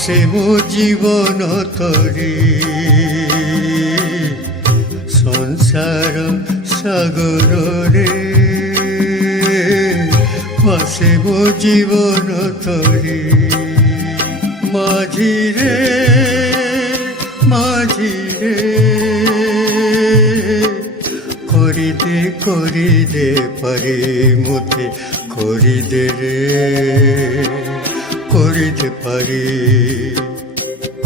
ভাসে মো জীবন তরি সংসার সাগরে ভাসে মো জীবন তরি মাঝিরে মাঝিরে করিদে পারে মতে করিদে রে করিতে পারি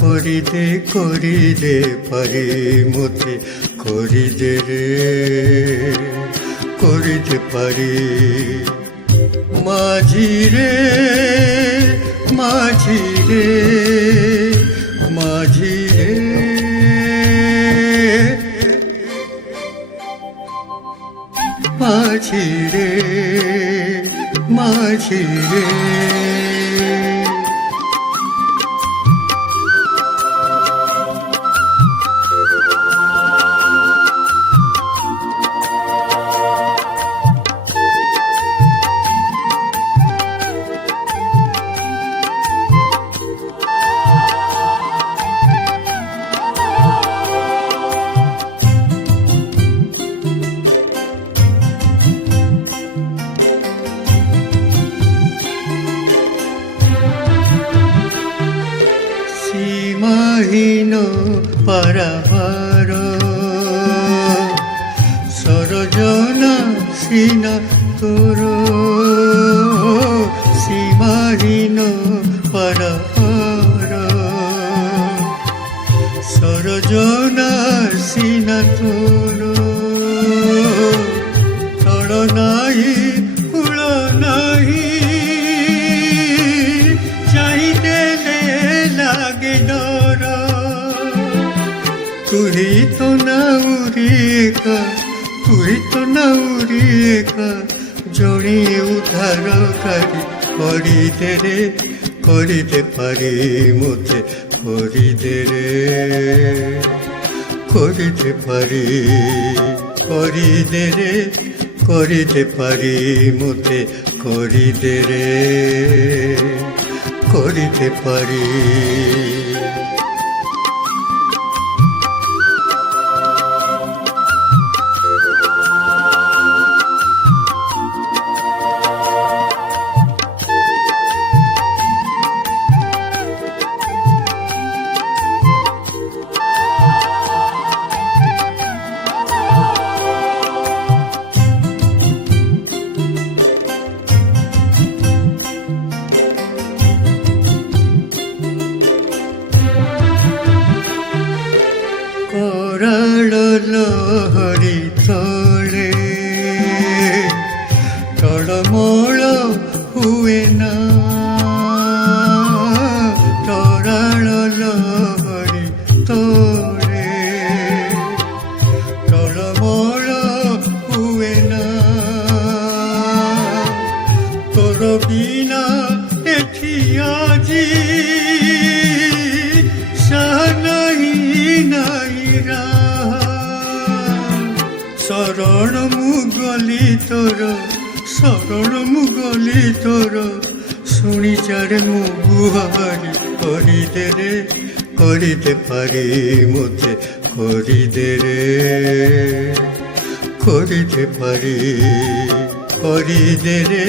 করিদে পারি মতে করিদে রে করিতে পারি মাঝিরে মাঝিরে মাঝিরে মাঝিরে মাঝিরে সীমাহীন পারাবার সরজনা সিনা তোর সীমাহীন পারাবার সরজনা সিনা তোর তড় নাহি ফুল নাহি চাইতে লাগে ডর তুই তো নাউরিকা তুই তো নাউরিকা জড়িয়ে উদ্ধারকারী করিদে রে করিতে পারি মতে করিদে রে করিতে পারি করিদে রে করিতে পারি মতে করিদে রে করিতে পারি କରାଳ ଲହରୀ ତଳେ ଟଳମଳ ହୁଏ ନା କରାଳ ଲହରୀ ତଳେ ଟଳମଳ ହୁଏ ନା ତୋର ବିନା ଏଠି ଆଜି শরণ মুগলি তোর শুনি চারে মু গুহারি করিদে রে করিতে পারি মতে করিদে রে করিতে পারি করিদে রে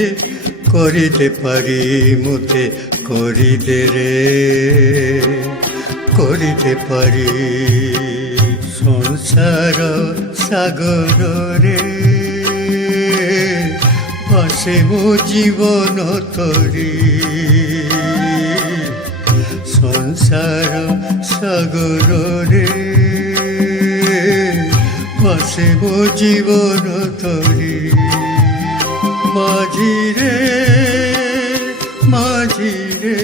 করিতে পারি মতে করিদে রে করিতে পারি সংসার সাগরে ভাসে মো জীবন তরি সংসার সাগরে ভাসে মো জীবন তরি মাঝিরে মাঝিরে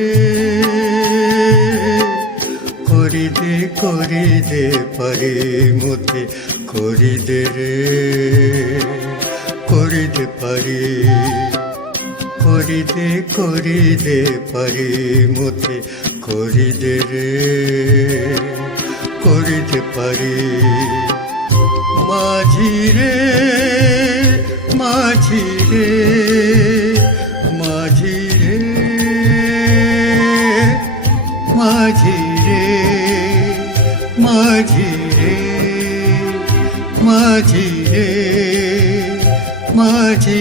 করিদে পারি মতে করিদে রে করিতে পারি করিদে পারি মতে করিদে রে করিতে পারি মাঝিরে মাঝিরে মাঝিরে মাঝি রে মাঝি রে মাঝি রে মাঝি